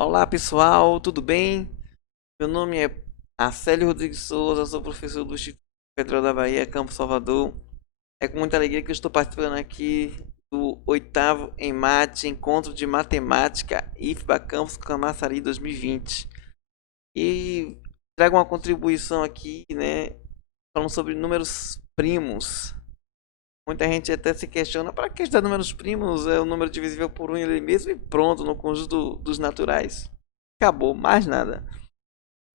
Olá pessoal, tudo bem? Meu nome é Acélio Rodrigues Souza, sou professor do Instituto Federal da Bahia, Campo Salvador. É com muita alegria que eu estou participando aqui do oitavo EMAT, Encontro de Matemática IFBA Campus Camaçari 2020. E trago uma contribuição aqui, né, falando sobre números primos. Muita gente até se questiona, para que estudar números primos? É o número divisível por um ele mesmo e pronto, no conjunto dos naturais. Acabou, mais nada.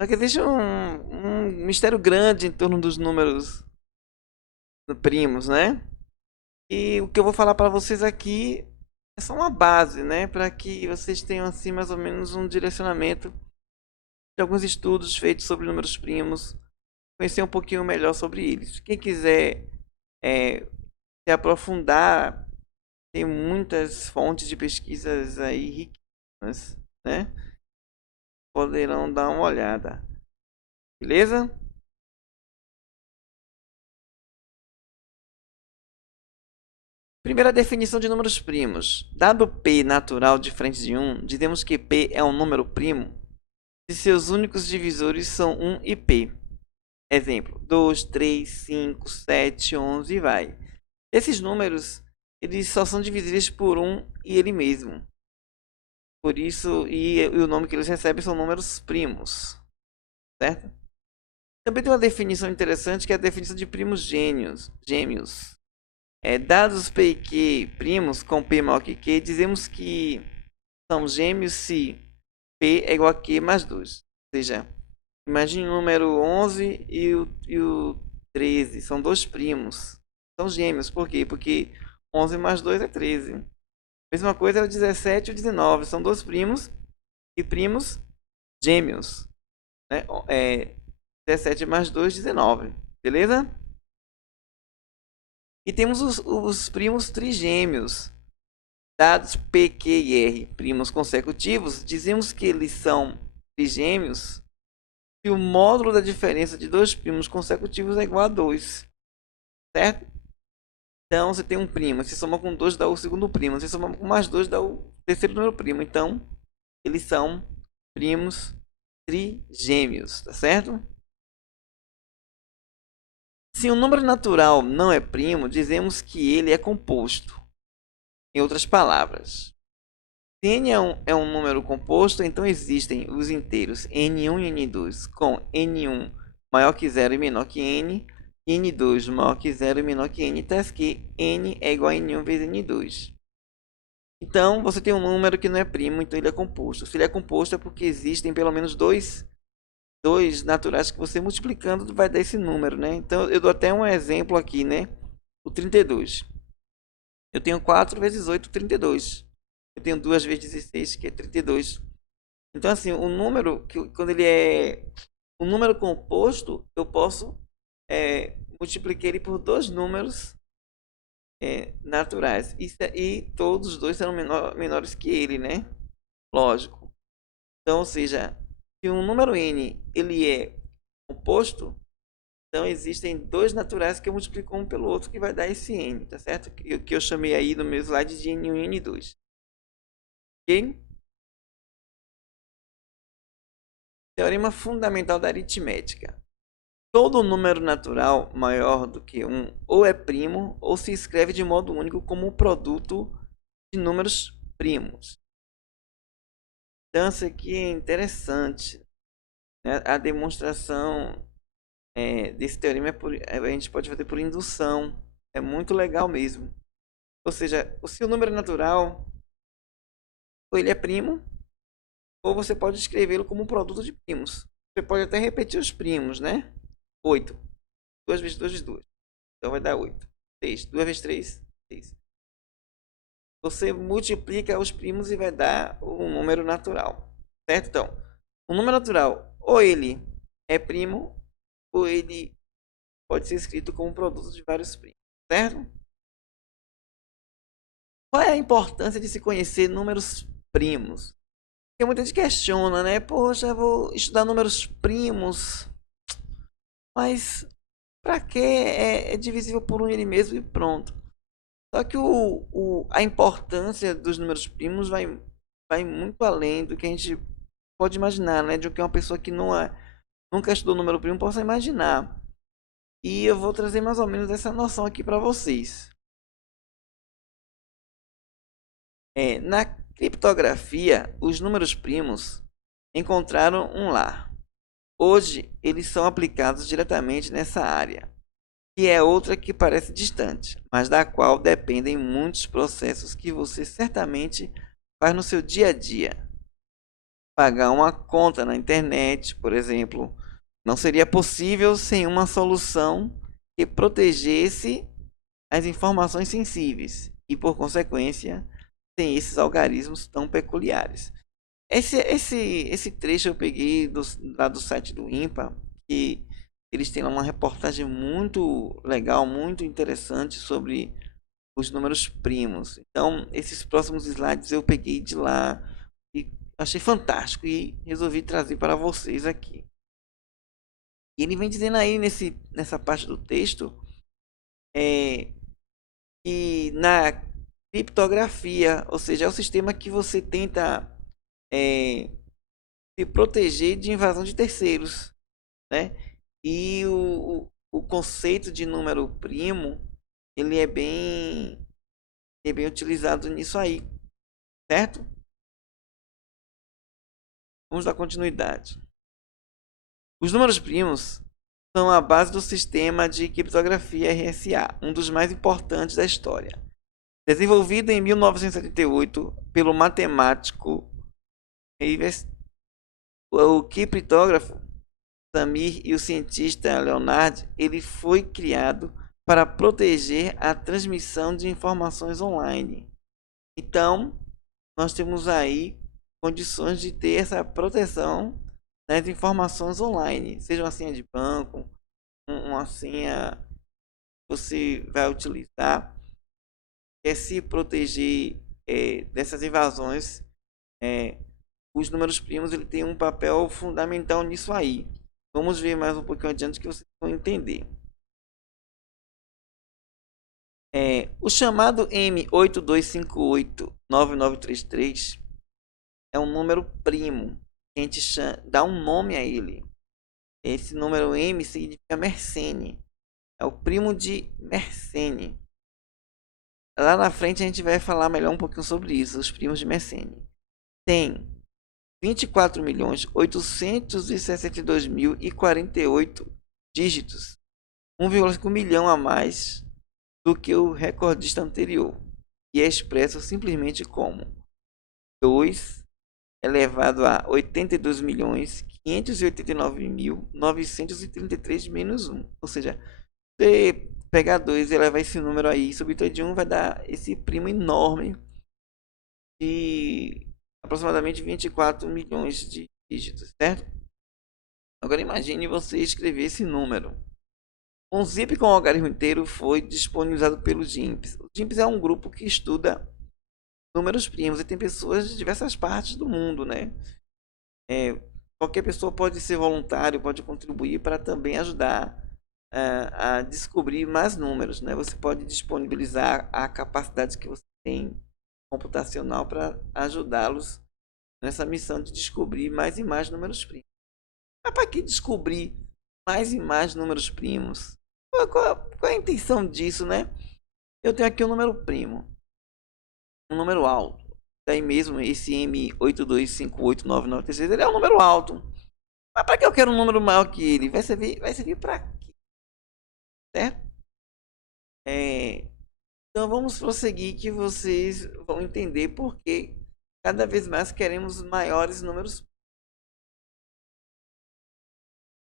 Só que existe um mistério grande em torno dos números primos, né? E o que eu vou falar para vocês aqui é só uma base, né? Para que vocês tenham assim mais ou menos um direcionamento de alguns estudos feitos sobre números primos, conhecer um pouquinho melhor sobre eles. Quem quiser se aprofundar, tem muitas fontes de pesquisas aí riquíssimas, né? Poderão dar uma olhada, beleza? Primeira definição de números primos. Dado P natural diferente de 1, dizemos que P é um número primo se seus únicos divisores são 1 e P. Exemplo, 2, 3, 5, 7, 11 e vai. Esses números, eles só são divisíveis por 1 e ele mesmo. Por isso, e o nome que eles recebem são números primos, certo? Também tem uma definição interessante que é a definição de primos gêmeos. Dados P e Q primos com P maior que Q, dizemos que são gêmeos se P é igual a Q mais 2. Ou seja, imagine o número 11 e o 13. São dois primos. São gêmeos. Por quê? Porque 11 mais 2 é 13. Mesma coisa é o 17 e o 19. São dois primos e primos gêmeos. Né? 17 mais 2, 19. Beleza? E temos os primos trigêmeos. Dados P, Q e R primos consecutivos, dizemos que eles são trigêmeos se o módulo da diferença de dois primos consecutivos é igual a 2, certo? Então, você tem um primo, se soma com 2 dá o segundo primo, se soma com mais 2 dá o terceiro número primo. Então, eles são primos trigêmeos, tá certo? Se um número natural não é primo, dizemos que ele é composto. Em outras palavras, se n é um número composto, então existem os inteiros n1 e n2 com n1 maior que 0 e menor que n, e n2 maior que 0 e menor que n, tais que n é igual a n1 vezes n2. Então, você tem um número que não é primo, então ele é composto. Se ele é composto é porque existem pelo menos dois naturais que você multiplicando vai dar esse número, né? Então, eu dou até um exemplo aqui, né? O 32. Eu tenho 4 vezes 8, 32. Eu tenho 2 vezes 16, que é 32. Então, assim, o número, quando ele é um número composto, eu posso multiplicar ele por dois números naturais. E todos os dois serão menores que ele, né? Lógico. Então, ou seja, se um número n ele é composto, então existem dois naturais que eu multiplico um pelo outro que vai dar esse n, tá certo? Que eu chamei aí no meu slide de n1 e n2. Ok? Teorema fundamental da aritmética. Todo número natural maior do que 1 ou é primo ou se escreve de modo único como um produto de números primos. Então, isso aqui é interessante, né? A demonstração desse teorema a gente pode fazer por indução. É muito legal mesmo. Ou seja, se o número é natural, ou ele é primo, ou você pode escrevê-lo como um produto de primos. Você pode até repetir os primos, né? 8. 2 vezes 2 vezes 2. Então vai dar 8. 6. 2 vezes 3, 6. Você multiplica os primos e vai dar um número natural. Certo? Então, o número natural, ou ele é primo, ou ele pode ser escrito como um produto de vários primos. Certo? Qual é a importância de se conhecer números primos? Porque muita gente questiona, né? Poxa, eu vou estudar números primos, mas para que é divisível por um ele mesmo e pronto. Só que a importância dos números primos vai muito além do que a gente pode imaginar, né? De que uma pessoa que nunca estudou número primo possa imaginar. E eu vou trazer mais ou menos essa noção aqui para vocês. Na criptografia, os números primos encontraram um lar. Hoje, eles são aplicados diretamente nessa área, que é outra que parece distante, mas da qual dependem muitos processos que você certamente faz no seu dia a dia. Pagar uma conta na internet, por exemplo, não seria possível sem uma solução que protegesse as informações sensíveis e, por consequência, sem esses algarismos tão peculiares. Esse trecho eu peguei lá do site do INPA, que eles têm lá uma reportagem muito legal, muito interessante sobre os números primos. Então, esses próximos slides eu peguei de lá e achei fantástico e resolvi trazer para vocês aqui. E ele vem dizendo aí nessa parte do texto que na criptografia, ou seja, é o sistema que você tenta se proteger de invasão de terceiros, né? E o conceito de número primo, ele é bem utilizado nisso aí, certo? Vamos dar continuidade. Os números primos são a base do sistema de criptografia RSA, um dos mais importantes da história. Desenvolvido em 1978 pelo matemático o criptógrafo Samir e o cientista Leonard, ele foi criado para proteger a transmissão de informações online. Então, nós temos aí condições de ter essa proteção das informações online, seja uma senha de banco, uma senha que você vai utilizar, se proteger dessas invasões. Os números primos ele tem um papel fundamental nisso aí. Vamos ver mais um pouquinho adiante que vocês vão entender. O chamado M82589933 é um número primo. A gente dá um nome a ele. Esse número M significa Mersenne. É o primo de Mersenne. Lá na frente a gente vai falar melhor um pouquinho sobre isso, os primos de Mersenne. Tem 24.862.048 dígitos, 1,5 milhão a mais do que o recordista anterior, e é expresso simplesmente como 2 elevado a 82.589.933 menos 1. Ou seja, você pegar 2 e elevar esse número aí, subtrair de 1, vai dar esse primo enorme de aproximadamente 24 milhões de dígitos, certo? Agora imagine você escrever esse número. Um zip com o algarismo inteiro foi disponibilizado pelo GIMPS. O GIMPS é um grupo que estuda números primos e tem pessoas de diversas partes do mundo, né? Qualquer pessoa pode ser voluntário, pode contribuir para também ajudar a descobrir mais números, né? Você pode disponibilizar a capacidade que você tem computacional para ajudá-los nessa missão de descobrir mais e mais números primos. Mas para que descobrir mais e mais números primos? Qual é a intenção disso, né? Eu tenho aqui um número primo, um número alto. Daí mesmo esse M82589936, ele é um número alto. Mas para que eu quero um número maior que ele? Vai servir para quê? Certo? Então vamos prosseguir que vocês vão entender por que cada vez mais queremos maiores números.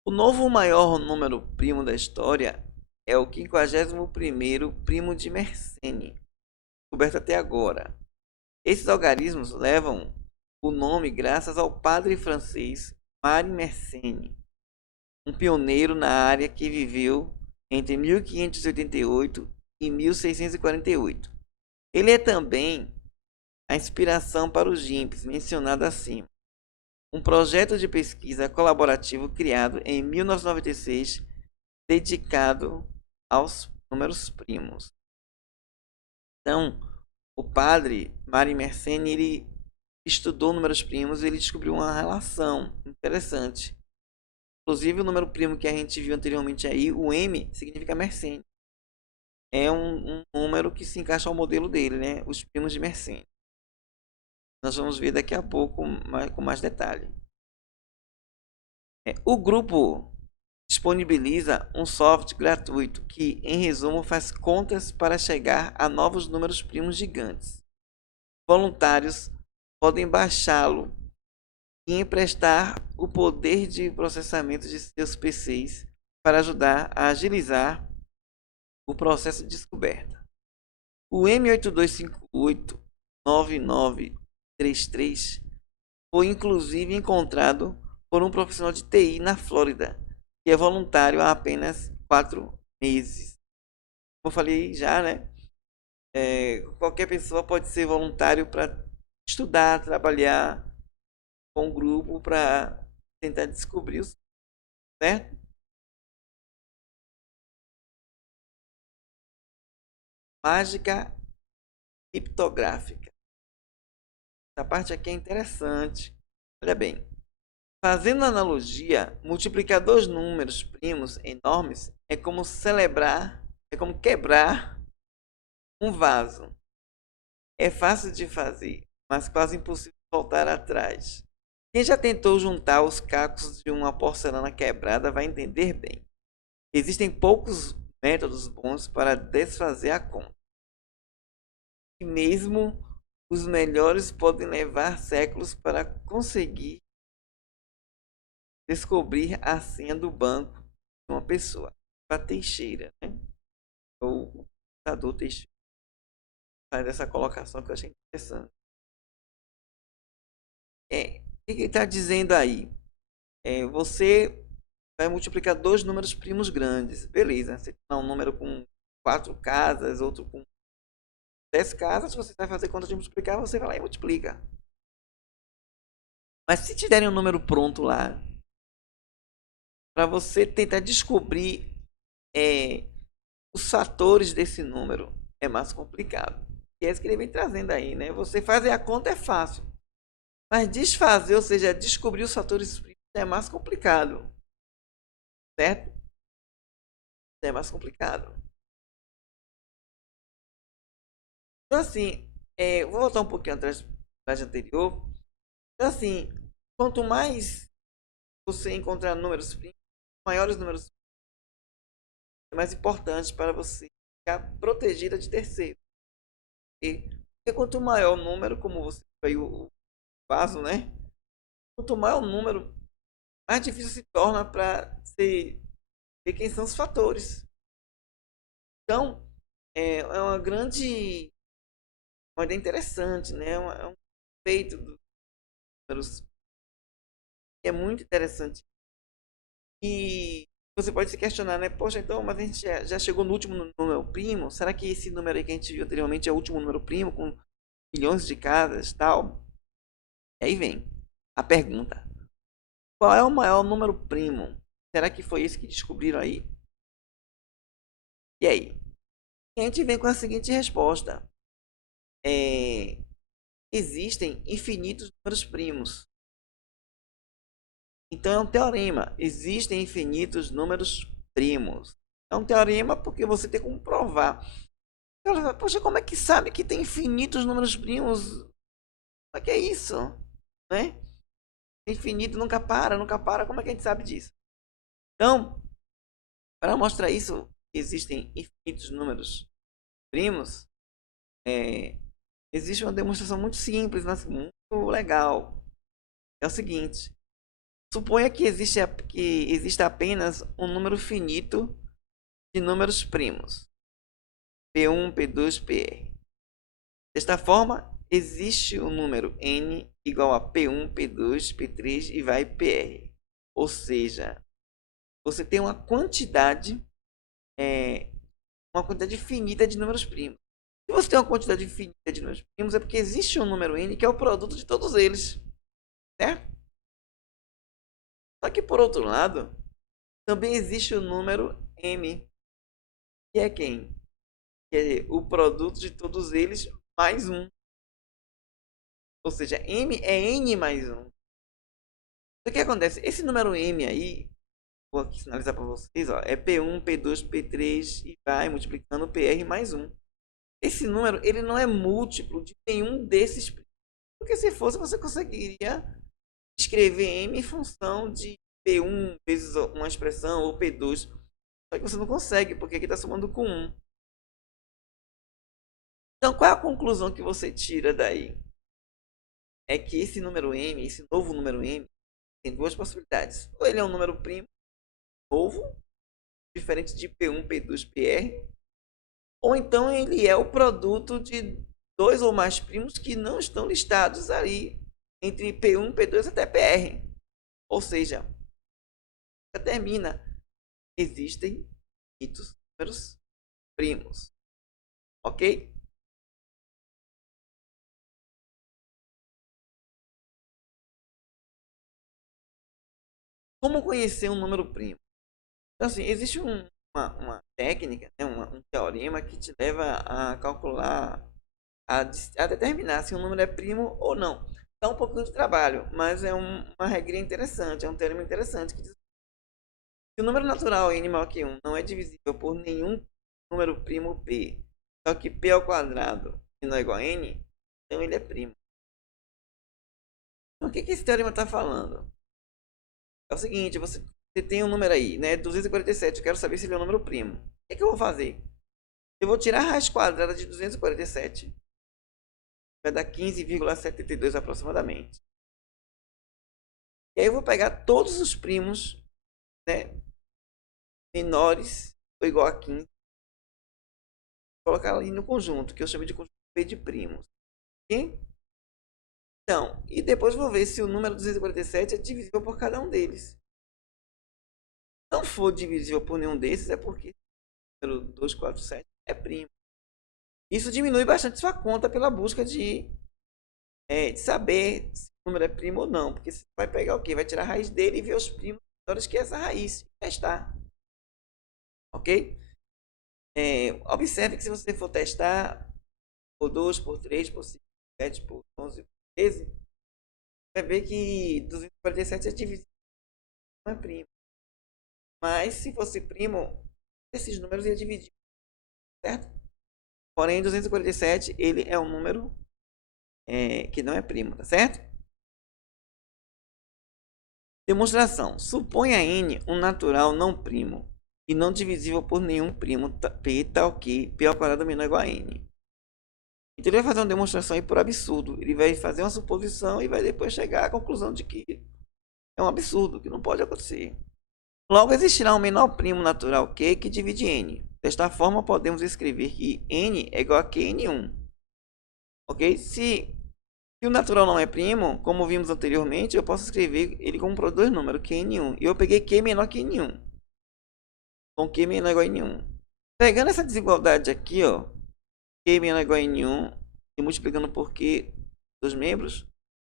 O novo maior número primo da história é o 51º primo de Mersenne, descoberto até agora. Esses algarismos levam o nome graças ao padre francês Marie Mersenne, um pioneiro na área que viveu entre 1588 e 1648. Ele é também a inspiração para o GIMPS mencionado acima, um projeto de pesquisa colaborativo criado em 1996 dedicado aos números primos. Então, o padre Marie Mersenne, ele estudou números primos, ele descobriu uma relação interessante. Inclusive, o número primo que a gente viu anteriormente aí, o M, significa Mersenne. É um número que se encaixa ao modelo dele, né? Os primos de Mersenne. Nós vamos ver daqui a pouco com mais detalhe. O grupo disponibiliza um software gratuito que, em resumo, faz contas para chegar a novos números primos gigantes. Voluntários podem baixá-lo e emprestar o poder de processamento de seus PCs para ajudar a agilizar o processo de descoberta. O M82589933 foi inclusive encontrado por um profissional de TI na Flórida, que é voluntário há apenas 4 meses. Como eu falei já, né? Qualquer pessoa pode ser voluntário para estudar, trabalhar com um grupo para tentar descobrir o certo? Mágica criptográfica. Essa parte aqui é interessante. Olha bem. Fazendo analogia, multiplicar dois números primos enormes é como quebrar um vaso. É fácil de fazer, mas quase impossível voltar atrás. Quem já tentou juntar os cacos de uma porcelana quebrada vai entender bem. Existem poucos métodos bons para desfazer a conta. E mesmo os melhores podem levar séculos para conseguir descobrir a senha do banco de uma pessoa. Para Teixeira, né? Ou computador Teixeira. Faz essa colocação que eu achei interessante. O que ele está dizendo aí? Você vai multiplicar dois números primos grandes. Beleza. Você tem um número com 4 casas, outro com 10 casas. Você vai fazer conta de multiplicar, você vai lá e multiplica. Mas se te derem um número pronto lá, para você tentar descobrir os fatores desse número, é mais complicado. E é isso que ele vem trazendo aí, né? Você fazer a conta é fácil. Mas desfazer, ou seja, descobrir os fatores primos é mais complicado. Certo? É mais complicado. Então, assim, vou voltar um pouquinho atrás da anterior. Então, assim, quanto mais você encontrar números primos, maiores números é mais importante para você ficar protegida de terceiros. Porque quanto maior o número, como você foi o vaso, né? Quanto maior o número, mais difícil se torna para você ver quem são os fatores. Então, é uma grande, uma ideia interessante, né? É um feito dos números que é muito interessante. E você pode se questionar, né? Poxa, então, mas a gente já chegou no último número primo? Será que esse número aí que a gente viu anteriormente é o último número primo, com milhões de casas e tal? E aí vem a pergunta: qual é o maior número primo? Será que foi esse que descobriram aí? E aí? E a gente vem com a seguinte resposta: é, existem infinitos números primos. Então é um teorema. Existem infinitos números primos. É um teorema porque você tem como provar. Poxa, como é que sabe que tem infinitos números primos? Como é que é isso? Né? Infinito nunca para, nunca para. Como é que a gente sabe disso? Então, para mostrar isso, existem infinitos números primos. Existe uma demonstração muito simples, mas muito legal. É o seguinte: suponha que exista apenas um número finito de números primos, P1, P2, PR. Desta forma, existe o número n igual a P1, P2, P3 e vai PR. Ou seja, você tem uma quantidade finita de números primos. Se você tem uma quantidade finita de números primos, é porque existe um número n que é o produto de todos eles, certo? Só que por outro lado, também existe o número m, que é quem? Que é o produto de todos eles mais um. Ou seja, m é n mais 1. O que acontece? Esse número m aí, vou aqui sinalizar para vocês, ó, é P1, P2, P3 e vai multiplicando PR mais 1. Esse número, ele não é múltiplo de nenhum desses primos. Porque se fosse, você conseguiria escrever m em função de P1 vezes uma expressão ou P2. Só que você não consegue, porque aqui está somando com 1. Então, qual é a conclusão que você tira daí? É que esse número m, esse novo número m, tem duas possibilidades. Ou ele é um número primo novo, diferente de P1, P2, PR, ou então ele é o produto de dois ou mais primos que não estão listados ali entre P1, P2 até PR. Ou seja, termina, existem muitos números primos, ok? Como conhecer um número primo? Então, assim, existe uma técnica, né, um teorema que te leva a calcular, a determinar se um número é primo ou não. Dá um pouco de trabalho, mas é uma regrinha interessante, é um teorema interessante que diz que se o número natural n maior que 1 não é divisível por nenhum número primo p, só que p ao quadrado não é igual a n, então ele é primo. Então, o que esse teorema está falando? É o seguinte, você tem um número aí, né? 247. Eu quero saber se ele é um número primo. O que eu vou fazer? Eu vou tirar a raiz quadrada de 247. Vai dar 15,72 aproximadamente. E aí eu vou pegar todos os primos, né, menores ou igual a 15. Colocar ali no conjunto, que eu chamo de conjunto P de primos. Ok? Então, e depois vou ver se o número 247 é divisível por cada um deles. Se não for divisível por nenhum desses, é porque o número 247 é primo. Isso diminui bastante sua conta pela busca de saber se o número é primo ou não. Porque você vai pegar o quê? Vai tirar a raiz dele e ver os primos menores que essa raiz. E testar. Ok? Observe que se você for testar por 2, por 3, por 5, por 7, por 11, por 13, vai ver que 247 é divisível, não é primo. Mas se fosse primo, esses números ia dividir, certo? Porém, 247 ele é um número que não é primo, tá certo? Demonstração. Suponha n um natural não primo e não divisível por nenhum primo p tal que p ao quadrado menor ou igual a n. Então ele vai fazer uma demonstração aí por absurdo. Ele vai fazer uma suposição e vai depois chegar à conclusão de que é um absurdo, que não pode acontecer. Logo existirá um menor primo natural q que divide n. Desta forma podemos escrever que n é igual a qn1. Ok? Se o natural não é primo, como vimos anteriormente, eu posso escrever ele como dois números, q e n1. E eu peguei q menor que n1. Com q menor ou igual a n1. Pegando essa desigualdade aqui, ó, q menor ou igual a n1, e multiplicando por q dos membros,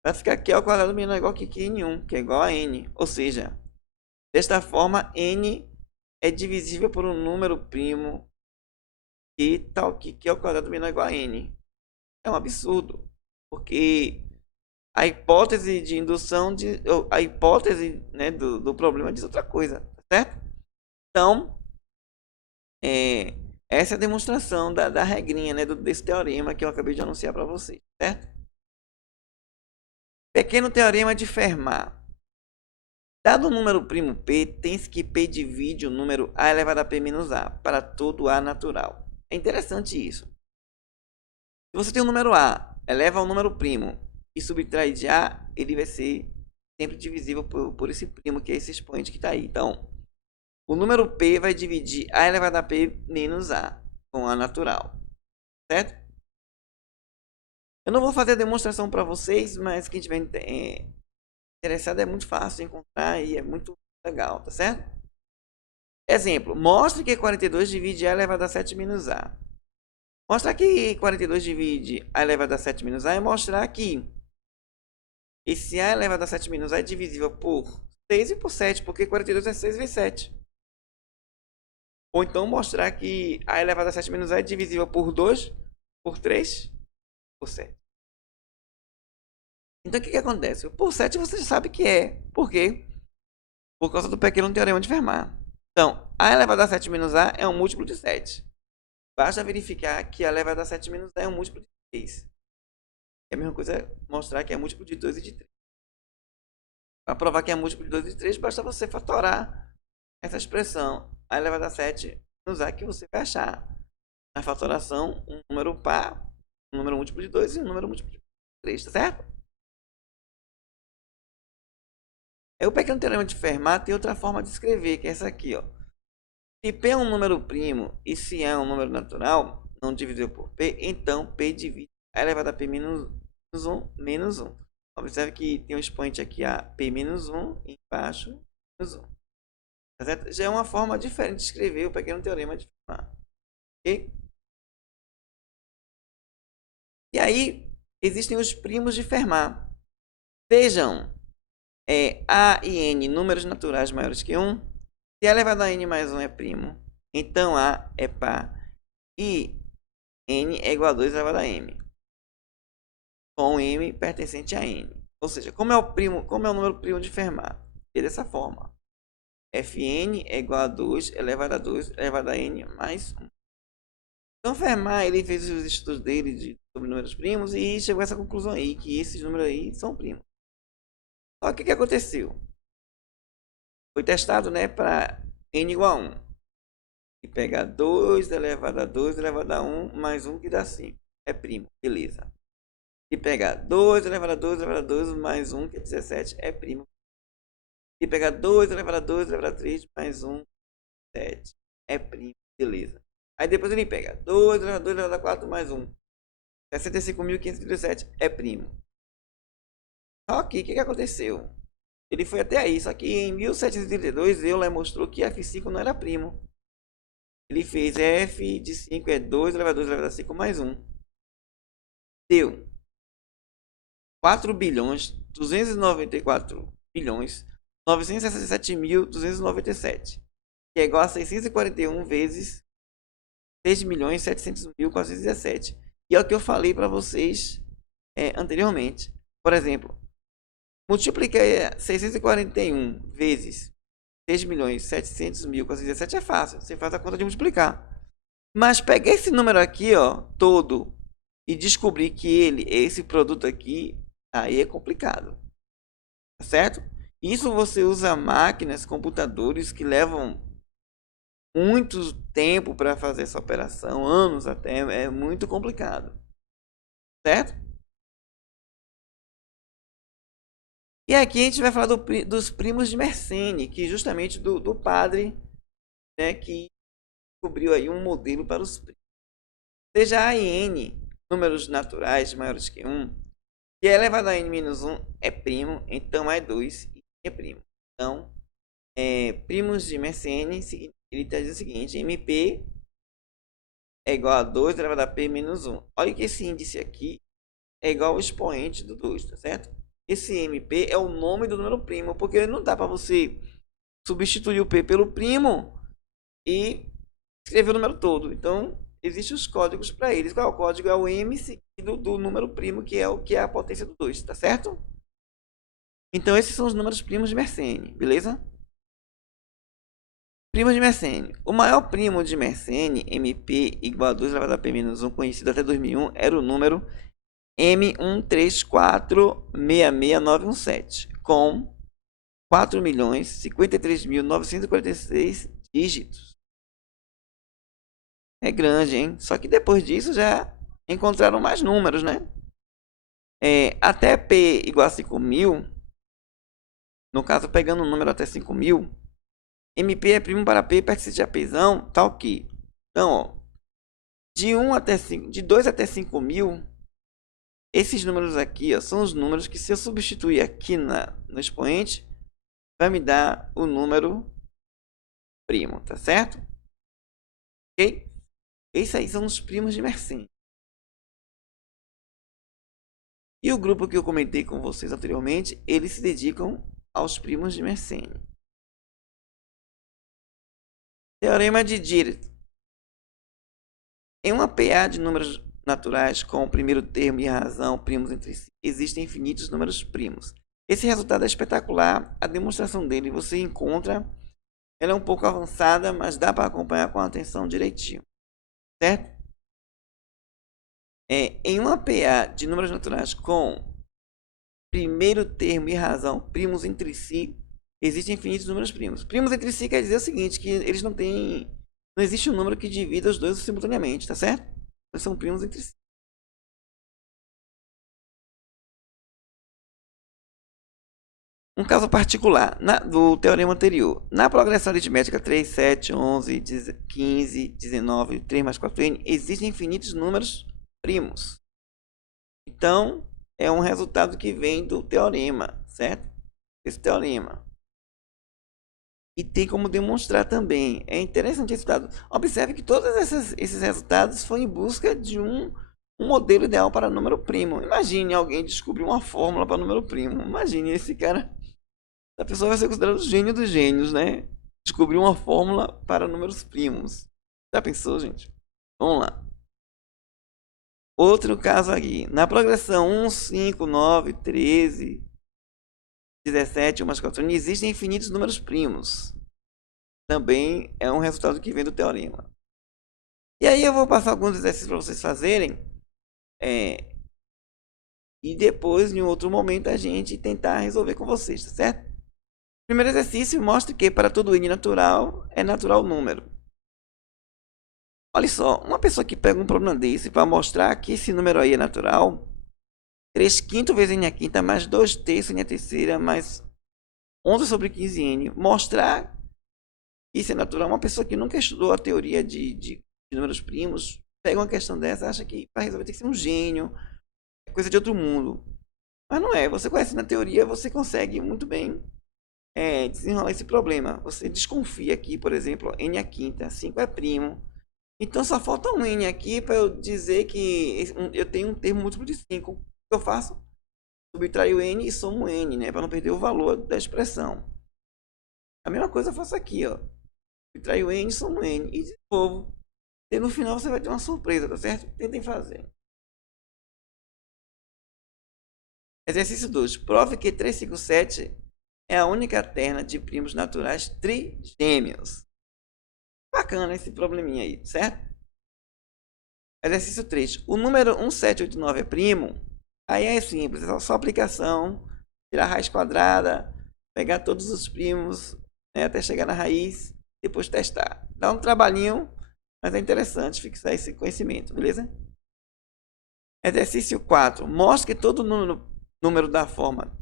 vai ficar q ao quadrado menor ou igual que q n1, que é igual a n. Ou seja, desta forma, n é divisível por um número primo e tal que q ao quadrado menor ou igual a n. É um absurdo, porque a hipótese de indução, a hipótese, né, do problema diz outra coisa, tá certo? Então, essa é a demonstração da regrinha, né, desse teorema que eu acabei de anunciar para vocês, certo? Pequeno teorema de Fermat. Dado o número primo p, tem-se que p divide o número a elevado a p menos a para todo a natural. É interessante isso. Se você tem o número a, eleva ao número primo e subtrai de a, ele vai ser sempre divisível por esse primo, que é esse expoente que está aí. Então, o número p vai dividir a elevado a p menos a com a natural, certo? Eu não vou fazer a demonstração para vocês, mas quem tiver interessado é muito fácil de encontrar e é muito legal, tá certo? Exemplo, mostre que 42 divide a elevado a 7 menos a. Mostrar que 42 divide a elevado a 7 menos a é mostrar que esse a elevado a 7 menos a é divisível por 6 e por 7, porque 42 é 6 vezes 7. Ou então mostrar que a elevado a 7 menos a é divisível por 2, por 3, por 7. Então o que acontece? O por 7 você já sabe que é. Por quê? Por causa do pequeno teorema de Fermat. Então, a elevado a 7 menos a é um múltiplo de 7. Basta verificar que a elevado a 7 menos a é um múltiplo de 3. É a mesma coisa mostrar que é múltiplo de 2 e de 3. Para provar que é múltiplo de 2 e de 3, basta você fatorar essa expressão. A elevado a 7 menos a que você vai achar na fatoração um número par, um número múltiplo de 2 e um número múltiplo de 3, tá certo? O pequeno teorema de Fermat tem outra forma de escrever, que é essa aqui, ó. Se P é um número primo e se é um número natural, não dividido por P, então P divide a elevado a P menos 1 menos 1. Observe que tem um expoente aqui a P menos 1 e embaixo menos 1. Tá certo? Já é uma forma diferente de escrever o pequeno teorema de Fermat. Ok? E aí, existem os primos de Fermat. Sejam A e N números naturais maiores que 1. Se a elevado a N mais 1 é primo, então A é par. E N é igual a 2 elevado a M, com M pertencente a N. Ou seja, como é o número primo de Fermat? É dessa forma. Fn é igual a 2 elevado a 2 elevado a N mais 1. Então Fermat ele fez os estudos dele sobre números primos e chegou a essa conclusão aí, que esses números aí são primos. Só que o que aconteceu? Foi testado, né, para N igual a 1. E pegar 2 elevado a 2 elevado a 1 mais 1 que dá 5. É primo, beleza. E pegar 2 elevado a 2 elevado a 2 mais 1 que é 17 é primo. E pegar 2 elevado a 2 elevado a 3 mais 1, 7 é primo, beleza. Aí depois ele pega 2 elevado a 2 elevado a 4 mais 1, 65.537 é primo. Só que o que aconteceu? Ele foi até aí, só que em 1732 Euler mostrou que F5 não era primo. Ele fez F de 5 é 2 elevado a 2 elevado a 5 mais 1. Deu 4 bilhões 294 bilhões 967.297, que é igual a 641 vezes 6.700.417. E é o que eu falei para vocês anteriormente. Por exemplo, multiplique 641 vezes 6.700.417 é fácil. Você faz a conta de multiplicar. Mas pegar esse número aqui, ó, todo, e descobrir que ele é esse produto aqui, aí é complicado. Tá certo? Isso você usa máquinas, computadores que levam muito tempo para fazer essa operação, anos até, é muito complicado. Certo? E aqui a gente vai falar dos primos de Mersenne, que justamente do padre, né, que descobriu aí um modelo para os primos. Seja A e N números naturais maiores que 1, se é elevado a N menos 1 é primo, então A é 2 e é primo. Então, primos de Mersenne, ele está dizendo o seguinte, MP é igual a 2 elevado a P menos 1. Olha que esse índice aqui é igual ao expoente do 2, tá certo? Esse MP é o nome do número primo, porque não dá para você substituir o P pelo primo e escrever o número todo. Então, existem os códigos para eles. Qual é o código? É o M seguido do número primo, que é a potência do 2, tá certo? Então, esses são os números primos de Mersenne, beleza? Primos de Mersenne. O maior primo de Mersenne, MP igual a 2 elevado a P menos 1, conhecido até 2001, era o número M13466917, com 4.053.946 dígitos. É grande, hein? Só que depois disso já encontraram mais números, né? Até P igual a 5.000, no caso pegando um número até 5.000, MP é primo para P pertencente a Pzão, tal que. Então, ó, de 1 até 5, de 2 até 5.000, esses números aqui, ó, são os números que, se eu substituir aqui no expoente, vai me dar o número primo, tá certo? Ok? Esses aí são os primos de Mersenne. E o grupo que eu comentei com vocês anteriormente, eles se dedicam aos primos de Mersenne. Teorema de Dirac. Em uma PA de números naturais com o primeiro termo e a razão primos entre si, existem infinitos números primos. Esse resultado é espetacular, a demonstração dele você encontra, ela é um pouco avançada, mas dá para acompanhar com atenção direitinho, certo? Em uma PA de números naturais com primeiro termo e razão primos entre si, existem infinitos números primos. Primos entre si quer dizer o seguinte, que eles não têm, não existe um número que divida os dois simultaneamente, tá certo? Eles são primos entre si. Um caso particular do teorema anterior. Na progressão aritmética 3, 7, 11, 15, 19, 3 mais 4n, existem infinitos números primos. Então, é um resultado que vem do teorema, certo? Esse teorema. E tem como demonstrar também. É interessante esse dado. Observe que todos esses resultados foram em busca de um modelo ideal para número primo. Imagine alguém descobrir uma fórmula para número primo. Imagine esse cara. A pessoa vai ser considerada o gênio dos gênios, né? Descobrir uma fórmula para números primos. Já pensou, gente? Vamos lá. Outro caso aqui. Na progressão 1, 5, 9, 13, 17, 1 mais 4, existem infinitos números primos. Também é um resultado que vem do teorema. E aí eu vou passar alguns exercícios para vocês fazerem. E depois, em outro momento, a gente tentar resolver com vocês, tá certo? Primeiro exercício mostra que para todo n natural, é natural o número. Olha só, uma pessoa que pega um problema desse para mostrar que esse número aí é natural, 3 quintos vezes n a quinta mais 2 terços n a terceira mais 11 sobre 15n. Mostrar que isso é natural. Uma pessoa que nunca estudou a teoria de números primos, pega uma questão dessa, acha que para resolver tem que ser um gênio, é coisa de outro mundo. Mas não é. Você conhece na teoria, você consegue muito bem desenrolar esse problema. Você desconfia aqui, por exemplo, n a quinta, 5 é primo. Então só falta um n aqui para eu dizer que eu tenho um termo múltiplo de 5. O que eu faço? Subtraio n e somo n, né? Para não perder o valor da expressão. A mesma coisa eu faço aqui, ó. Subtraio n e somo n. E desenvolvo. E no final você vai ter uma surpresa, tá certo? Tentem fazer. Exercício 2. Prove que 357 é a única terna de primos naturais trigêmeos. Bacana esse probleminha aí, certo? Exercício 3. O número 1789 é primo? Aí é simples, é só aplicação, tirar a raiz quadrada, pegar todos os primos, né, até chegar na raiz, depois testar. Dá um trabalhinho, mas é interessante fixar esse conhecimento, beleza? Exercício 4. Mostre que todo número da forma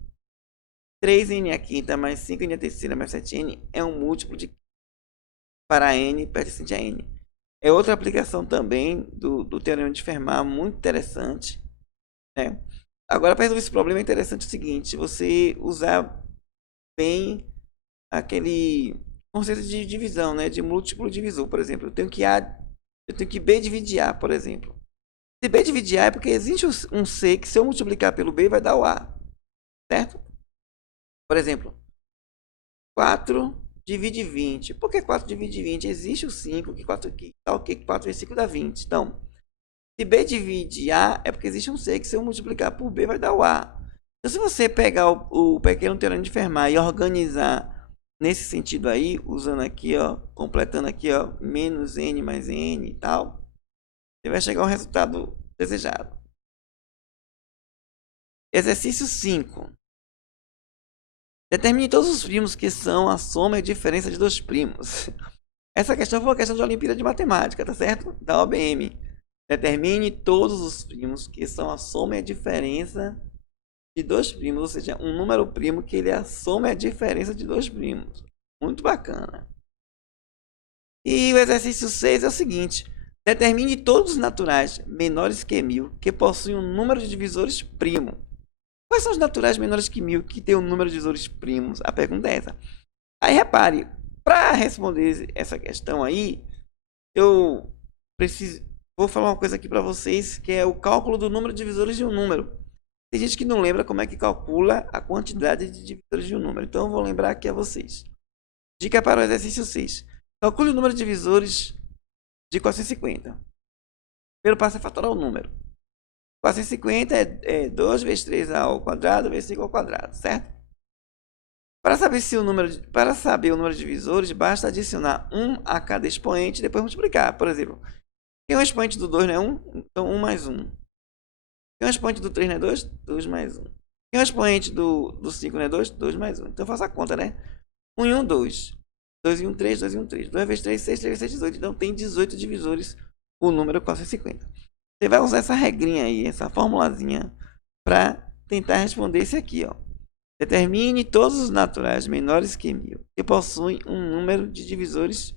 3n a quinta mais 5n a terceira mais 7n é um múltiplo de para n pertencente a n. É outra aplicação também do teorema de Fermat, muito interessante, né? Agora, para resolver esse problema é interessante o seguinte, você usar bem aquele conceito de divisão, né? De múltiplo divisor, por exemplo. Eu tenho que B dividir A, por exemplo. Se B dividir A é porque existe um C que se eu multiplicar pelo B vai dar o A, certo? Por exemplo, 4 divide 20. Por que 4 divide 20? Existe o 5, que 4 aqui, tá ok, 4 vezes 5 dá 20. Então, se B divide A, é porque existe um C que se eu multiplicar por B vai dar o A. Então, se você pegar o pequeno teorema de Fermat e organizar nesse sentido aí, usando aqui, ó, completando aqui, ó, menos N mais N e tal, você vai chegar ao resultado desejado. Exercício 5. Determine todos os primos que são a soma e a diferença de dois primos. Essa questão foi uma questão de Olimpíada de Matemática, tá certo? Da OBM. Determine todos os primos que são a soma e a diferença de dois primos. Ou seja, um número primo que ele é a soma e a diferença de dois primos. Muito bacana. E o exercício 6 é o seguinte. Determine todos os naturais menores que 1000 que possuem um número de divisores primo. Quais são os naturais menores que 1000 que tem um número de divisores primos? A pergunta é essa. Aí repare, para responder essa questão aí, eu vou falar uma coisa aqui para vocês, que é o cálculo do número de divisores de um número. Tem gente que não lembra como é que calcula a quantidade de divisores de um número, então eu vou lembrar aqui a vocês. Dica para o exercício 6. Calcule o número de divisores de 450. Primeiro passo é fatorar o número. 450 é 2 vezes 3 ao quadrado vezes 5 ao quadrado, certo? Para saber o número de divisores, basta adicionar 1 a cada expoente e depois multiplicar. Por exemplo, quem é o expoente do 2 não é 1? Então 1 mais 1. Quem é o expoente do 3 não é 2? 2 mais 1. Quem é o expoente do 5 não é 2? 2 mais 1. Então faça a conta, né? 1 e 1, 2. 2 e 1, 3, 2 e 1, 3. 2 vezes 3, 6, 3 vezes 6, 18. Então tem 18 divisores o número 450. Você vai usar essa regrinha aí, essa formulazinha, para tentar responder esse aqui, ó. Determine todos os naturais menores que 1000 que possuem um número de divisores,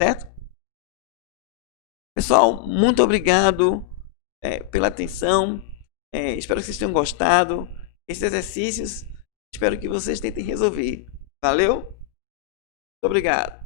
certo? Pessoal, muito obrigado pela atenção. Espero que vocês tenham gostado. Esses exercícios, espero que vocês tentem resolver. Valeu? Muito obrigado.